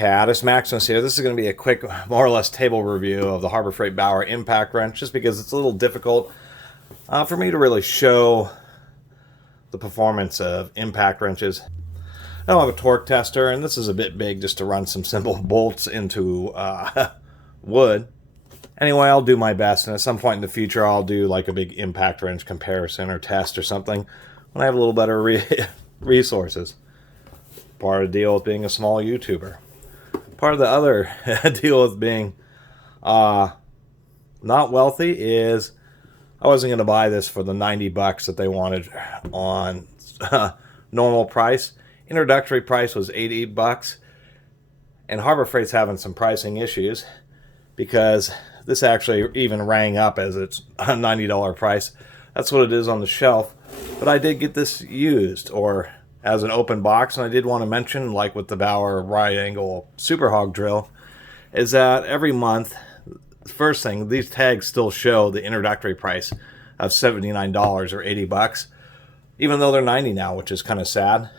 Catus, Maximus here. This is going to be a quick, more or less table review of the Harbor Freight Bauer impact wrench, just because it's a little difficult for me to really show the performance of impact wrenches. I don't have a torque tester, and this is a bit big just to run some simple bolts into wood. Anyway, I'll do my best, and at some point in the future I'll do like a big impact wrench comparison or test or something when I have a little better resources. Part of the deal with being a small YouTuber. Part of the other deal with being not wealthy is I wasn't going to buy this for the 90 bucks that they wanted on normal price. Introductory price was 80 bucks. And Harbor Freight's having some pricing issues because this actually even rang up as its $90 price. That's what it is on the shelf. But I did get this used, or as an open box, and I did want to mention, like with the Bauer right angle super hog drill, is that every month, first thing, these tags still show the introductory price of $79 or 80 bucks, even though they're 90 now, which is kind of sad.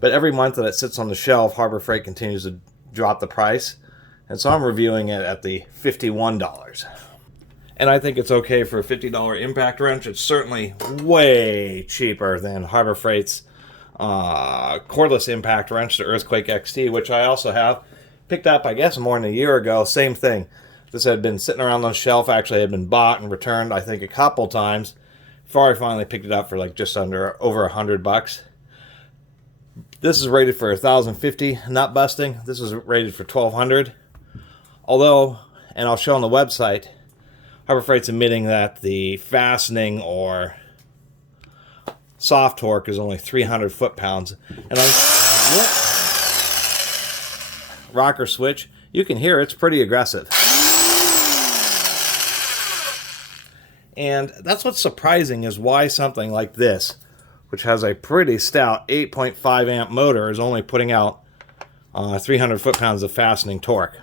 But every month that it sits on the shelf, Harbor Freight continues to drop the price, and so I'm reviewing it at the $51. And I think it's okay for a $50 impact wrench. It's certainly way cheaper than Harbor Freight's cordless impact wrench, the Earthquake XT, which I also have picked up, I guess, more than a year ago. Same thing. This had been sitting around on the shelf, actually had been bought and returned, I think, a couple times before I finally picked it up for like just over $100. This is rated for 1,050 nut busting. This is rated for 1,200. Although, and I'll show on the website, Harbor Freight's admitting that the fastening or soft torque is only 300 foot-pounds. And on rocker switch, you can hear it's pretty aggressive. And that's what's surprising, is why something like this, which has a pretty stout 8.5 amp motor, is only putting out 300 foot-pounds of fastening torque.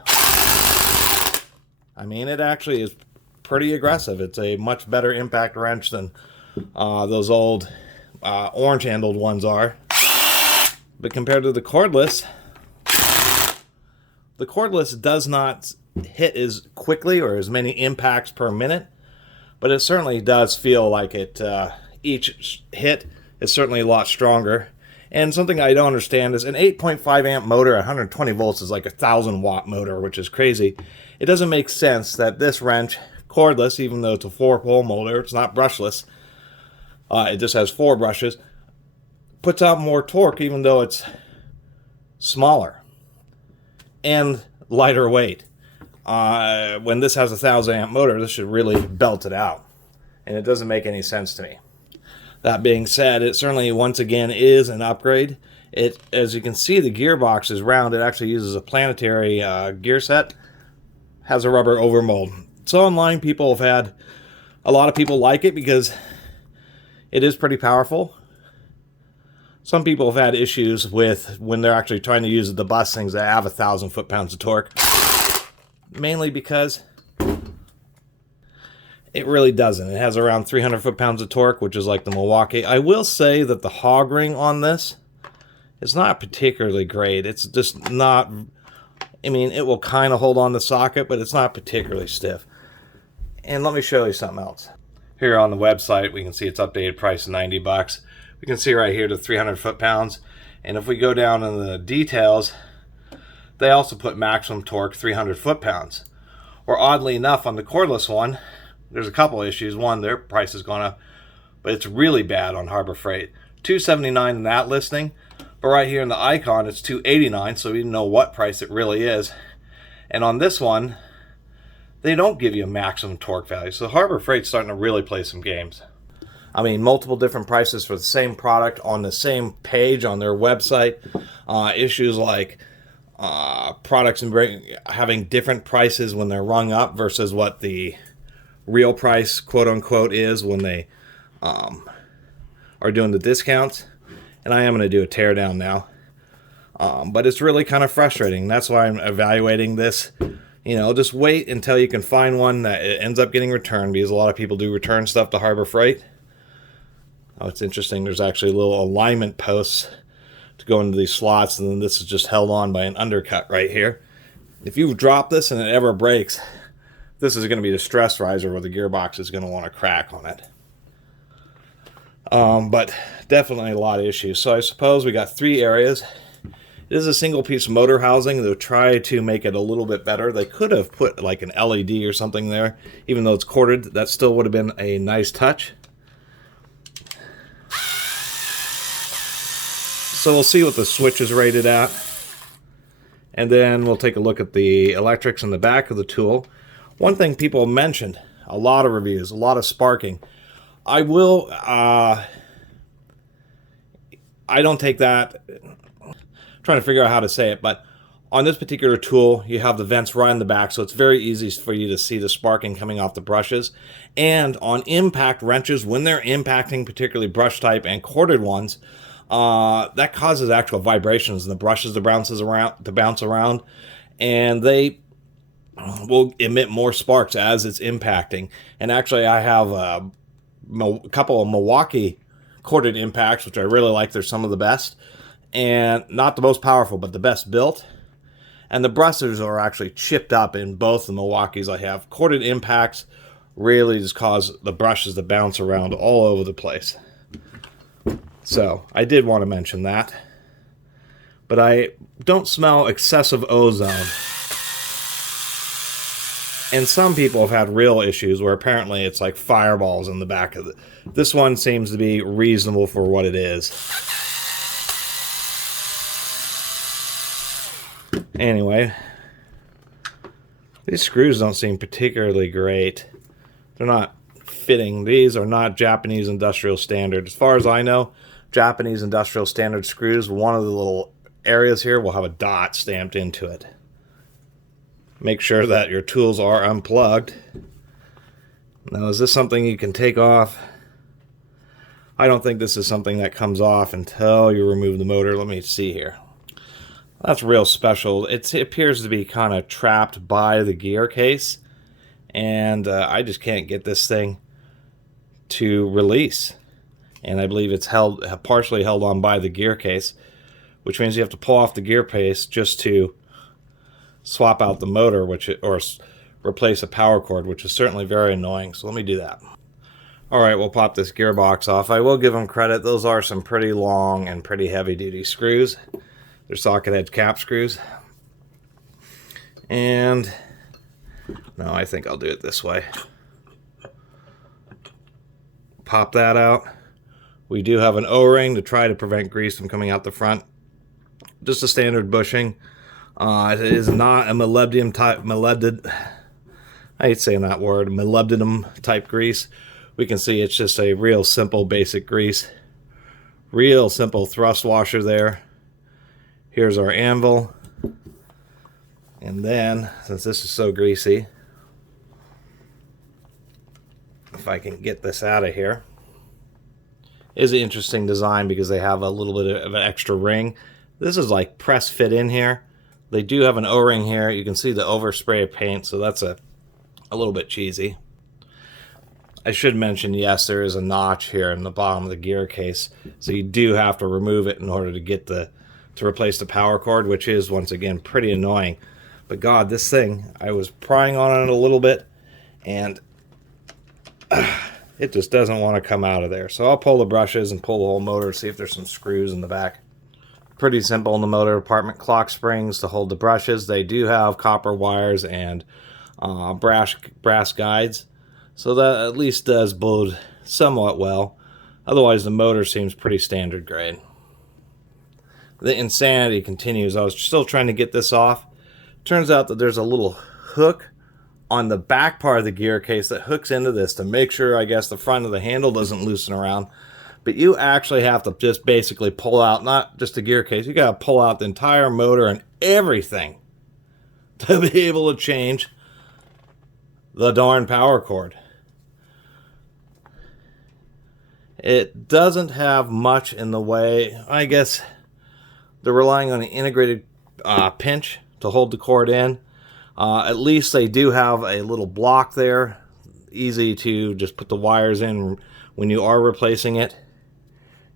I mean, it actually is pretty aggressive. It's a much better impact wrench than those old orange-handled ones are. But compared to the cordless does not hit as quickly or as many impacts per minute, but it certainly does feel like it. Each hit is certainly a lot stronger. And something I don't understand is an 8.5 amp motor, 120 volts, is like a 1,000 watt motor, which is crazy. It doesn't make sense that this wrench, cordless, even though it's a 4-pole motor, it's not brushless, it just has 4 brushes, puts out more torque even though it's smaller and lighter weight. When this has a 1,000 amp motor, this should really belt it out, and it doesn't make any sense to me. That being said, it certainly once again is an upgrade. It, as you can see, the gearbox is round. It actually uses a planetary gear set, has a rubber overmold. So online, a lot of people like it because it is pretty powerful. Some people have had issues with when they're actually trying to use the bus things that have 1,000 foot-pounds of torque. Mainly because it really doesn't. It has around 300 foot-pounds of torque, which is like the Milwaukee. I will say that the hog ring on this is not particularly great. It's just not, I mean, it will kind of hold on the socket, but it's not particularly stiff. And let me show you something else. Here on the website, we can see its updated price of 90 bucks. We can see right here the 300 foot-pounds. And if we go down in the details, they also put maximum torque 300 foot-pounds. Or oddly enough, on the cordless one, there's a couple issues. One, their price has gone up, but it's really bad on Harbor Freight. $279 in that listing, but right here in the icon, it's $289, so we don't know what price it really is. And on this one, they don't give you a maximum torque value. So Harbor Freight's starting to really play some games. I mean, multiple different prices for the same product on the same page on their website. Issues like products having different prices when they're rung up versus what the real price, quote-unquote, is when they are doing the discounts. And I am going to do a teardown now. But it's really kind of frustrating. That's why I'm evaluating this. You know, just wait until you can find one that ends up getting returned, because a lot of people do return stuff to Harbor Freight. Oh, it's interesting. There's actually little alignment posts to go into these slots, and then this is just held on by an undercut right here. If you drop this and it ever breaks, this is going to be the stress riser where the gearbox is going to want to crack on it. But definitely a lot of issues. So I suppose we got 3 areas. It is a single piece motor housing. They'll try to make it a little bit better. They could have put like an LED or something there, even though it's corded. That still would have been a nice touch. So we'll see what the switch is rated at. And then we'll take a look at the electrics in the back of the tool. One thing people mentioned, a lot of reviews, a lot of sparking. I will, I don't take that, I'm trying to figure out how to say it, but on this particular tool, you have the vents right in the back, so it's very easy for you to see the sparking coming off the brushes. And on impact wrenches, when they're impacting particularly brush type and corded ones, that causes actual vibrations in the brushes to bounce around, and they will emit more sparks as it's impacting. And actually, I have a couple of Milwaukee corded impacts, which I really like. They're some of the best, and not the most powerful, but the best built. And the brushes are actually chipped up in both the Milwaukees I have. Corded impacts really just cause the brushes to bounce around all over the place. So I did want to mention that. But I don't smell excessive ozone. And some people have had real issues where apparently it's like fireballs in the back of it. This one seems to be reasonable for what it is. Anyway, these screws don't seem particularly great. They're not fitting. These are not Japanese industrial standard. As far as I know, Japanese industrial standard screws, one of the little areas here will have a dot stamped into it. Make sure that your tools are unplugged. Now, is this something you can take off? I don't think this is something that comes off until you remove the motor. Let me see here. That's real special. It appears to be kind of trapped by the gear case, and I just can't get this thing to release. And I believe it's partially held on by the gear case, which means you have to pull off the gear case just to swap out the motor, or replace a power cord, which is certainly very annoying. So let me do that. All right, we'll pop this gearbox off. I will give them credit. Those are some pretty long and pretty heavy-duty screws. They're socket edge cap screws. And no, I think I'll do it this way. Pop that out. We do have an O-ring to try to prevent grease from coming out the front. Just a standard bushing. It is not a molybdenum type, I hate saying that word, molybdenum type grease. We can see it's just a real simple basic grease. Real simple thrust washer there. Here's our anvil. And then, since this is so greasy, if I can get this out of here, it is an interesting design because they have a little bit of an extra ring. This is like press fit in here. They do have an O-ring here. You can see the overspray of paint, so that's a little bit cheesy. I should mention, yes, there is a notch here in the bottom of the gear case, so you do have to remove it in order to get to replace the power cord, which is, once again, pretty annoying. But God, this thing, I was prying on it a little bit, and it just doesn't want to come out of there. So I'll pull the brushes and pull the whole motor, see if there's some screws in the back. Pretty simple in the motor department. Clock springs to hold the brushes. They do have copper wires and brass guides, so that at least does bode somewhat well. Otherwise, the motor seems pretty standard grade. The insanity continues. I was still trying to get this off. Turns out that there's a little hook on the back part of the gear case that hooks into this to make sure, I guess, the front of the handle doesn't loosen around. But you actually have to just basically pull out, not just the gear case, you got to pull out the entire motor and everything to be able to change the darn power cord. It doesn't have much in the way. I guess they're relying on an integrated pinch to hold the cord in. At least they do have a little block there. Easy to just put the wires in when you are replacing it.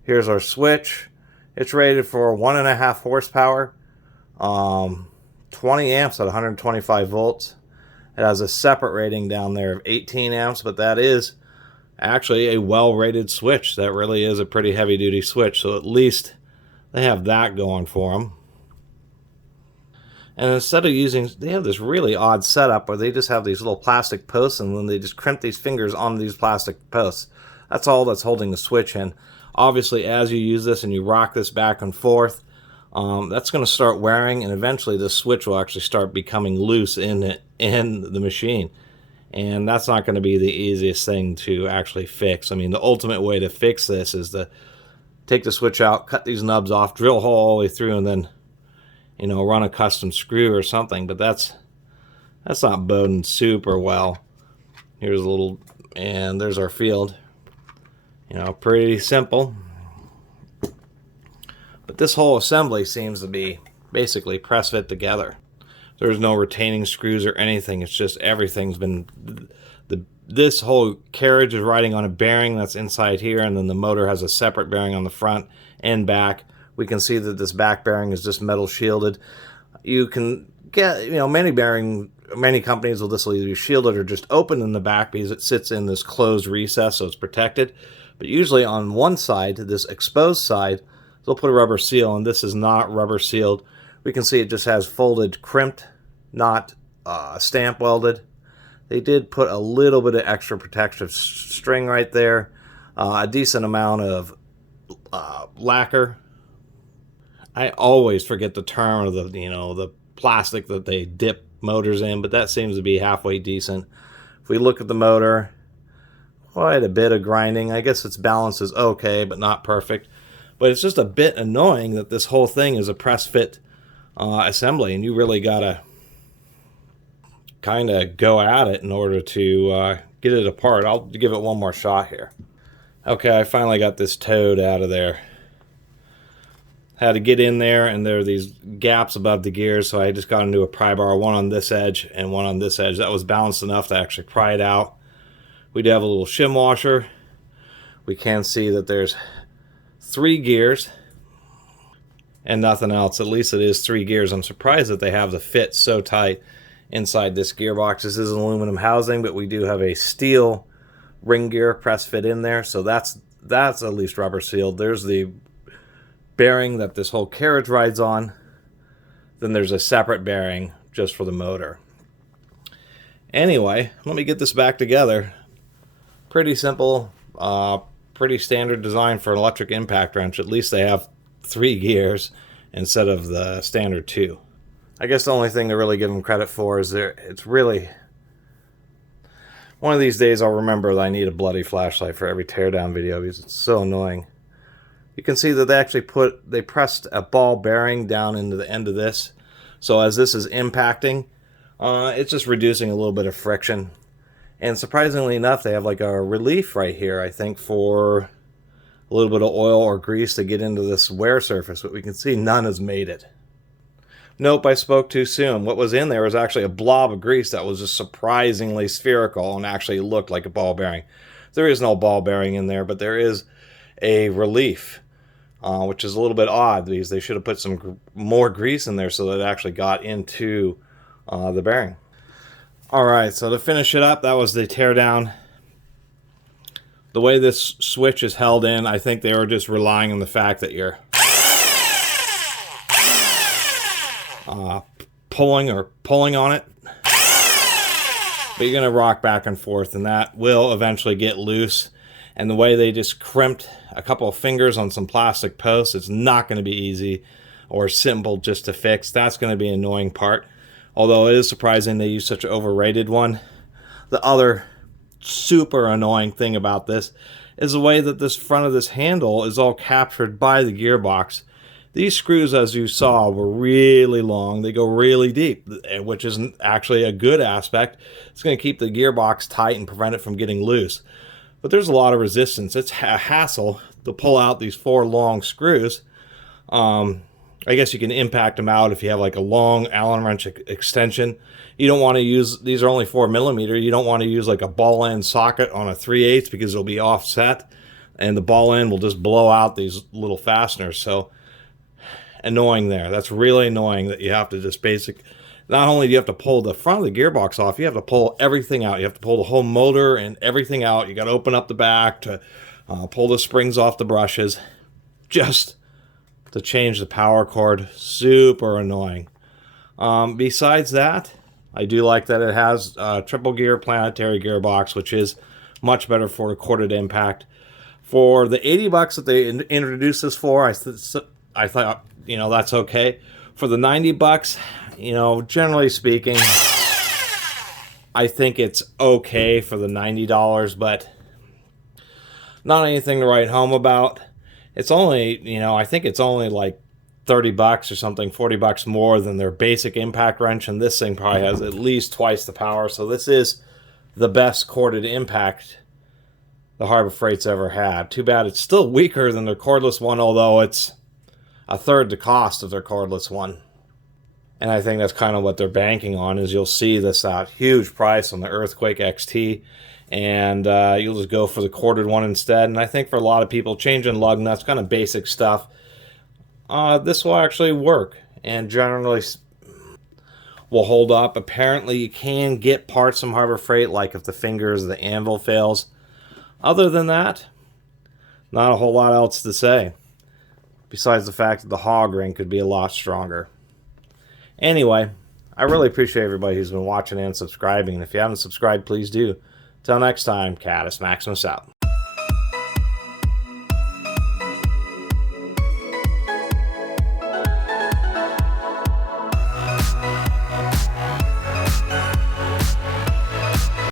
Here's our switch. It's rated for 1.5 horsepower, 20 amps at 125 volts. It has a separate rating down there of 18 amps, but that is actually a well-rated switch. That really is a pretty heavy-duty switch, so at least they have that going for them. And instead of using, they have this really odd setup where they just have these little plastic posts, and then they just crimp these fingers on these plastic posts. That's all that's holding the switch in. Obviously, as you use this and you rock this back and forth, that's going to start wearing, and eventually the switch will actually start becoming loose in the machine. And that's not going to be the easiest thing to actually fix. I mean, the ultimate way to fix this is to take the switch out, cut these nubs off, drill a hole all the way through, and then, you know, run a custom screw or something. But that's not boding super well. Here's a little, and there's our field. You know, pretty simple. But this whole assembly seems to be basically press fit together. There's no retaining screws or anything. It's just everything's been, this whole carriage is riding on a bearing that's inside here, and then the motor has a separate bearing on the front and back. We can see that this back bearing is just metal shielded. You can get, you know, many companies will just either be shielded or just open in the back because it sits in this closed recess, so it's protected. But usually on one side, this exposed side, they'll put a rubber seal, and this is not rubber sealed. We can see it just has folded, crimped, not stamp welded. They did put a little bit of extra protective string right there, a decent amount of lacquer. I always forget the term of the, you know, the plastic that they dip motors in, but that seems to be halfway decent. If we look at the motor, quite a bit of grinding. I guess its balance is okay, but not perfect. But it's just a bit annoying that this whole thing is a press fit assembly, and you really gotta kind of go at it in order to get it apart. I'll give it one more shot here. Okay, I finally got this toad out of there. Had to get in there, and there are these gaps above the gears, so I just got into a pry bar, one on this edge and one on this edge. That was balanced enough to actually pry it out. We do have a little shim washer. We can see that there's 3 gears and nothing else. At least it is 3 gears. I'm surprised that they have the fit so tight inside this gearbox. This is an aluminum housing, but we do have a steel ring gear press fit in there, so that's at least rubber sealed. There's the bearing that this whole carriage rides on. Then there's a separate bearing just for the motor. Anyway, let me get this back together. Pretty simple, pretty standard design for an electric impact wrench. At least they have 3 gears instead of the standard 2. I guess the only thing to really give them credit for is it's really, one of these days I'll remember that I need a bloody flashlight for every teardown video because it's so annoying. You can see that they pressed a ball bearing down into the end of this. So as this is impacting, it's just reducing a little bit of friction. And surprisingly enough, they have like a relief right here, I think, for a little bit of oil or grease to get into this wear surface, but we can see none has made it. Nope, I spoke too soon. What was in there was actually a blob of grease that was just surprisingly spherical and actually looked like a ball bearing. There is no ball bearing in there, but there is a relief, which is a little bit odd because they should have put some more grease in there so that it actually got into the bearing. Alright, so to finish it up, that was the teardown. The way this switch is held in, I think they were just relying on the fact that you're pulling on it. But you're going to rock back and forth, and that will eventually get loose. And the way they just crimped a couple of fingers on some plastic posts, it's not going to be easy or simple just to fix. That's going to be an annoying part. Although it is surprising they use such an overrated one. The other super annoying thing about this is the way that this front of this handle is all captured by the gearbox. These screws, as you saw, were really long. They go really deep, which isn't actually a good aspect. It's going to keep the gearbox tight and prevent it from getting loose. But there's a lot of resistance. It's a hassle to pull out these 4 long screws. I guess you can impact them out if you have like a long Allen wrench extension. You don't want to use, these are only 4mm, you don't want to use like a ball end socket on a 3/8 because it'll be offset and the ball end will just blow out these little fasteners. So annoying there. That's really annoying that you have to just not only do you have to pull the front of the gearbox off, you have to pull everything out. You have to pull the whole motor and everything out. You got to open up the back to pull the springs off the brushes just to change the power cord. Super annoying. Besides that, I do like that it has triple gear planetary gearbox, which is much better for a corded impact. For the $80 that they introduced this for, I thought, you know, that's okay. For the $90, you know, generally speaking, I think it's okay for the $90, but not anything to write home about. It's only, you know, I think it's only like $30 or something, $40 more than their basic impact wrench, and this thing probably has at least twice the power. So this is the best corded impact the Harbor Freight's ever had. Too bad it's still weaker than their cordless one, although it's a third the cost of their cordless one. And I think that's kind of what they're banking on, is you'll see this huge price on the Earthquake XT, and you'll just go for the corded one instead. And I think for a lot of people, changing lug nuts, kind of basic stuff, this will actually work and generally will hold up. Apparently you can get parts from Harbor Freight, like if the fingers of the anvil fails. Other than that, not a whole lot else to say, besides the fact that the hog ring could be a lot stronger. Anyway, I really appreciate everybody who's been watching and subscribing, and if you haven't subscribed, please do. Till next time, Catus, Maximus out.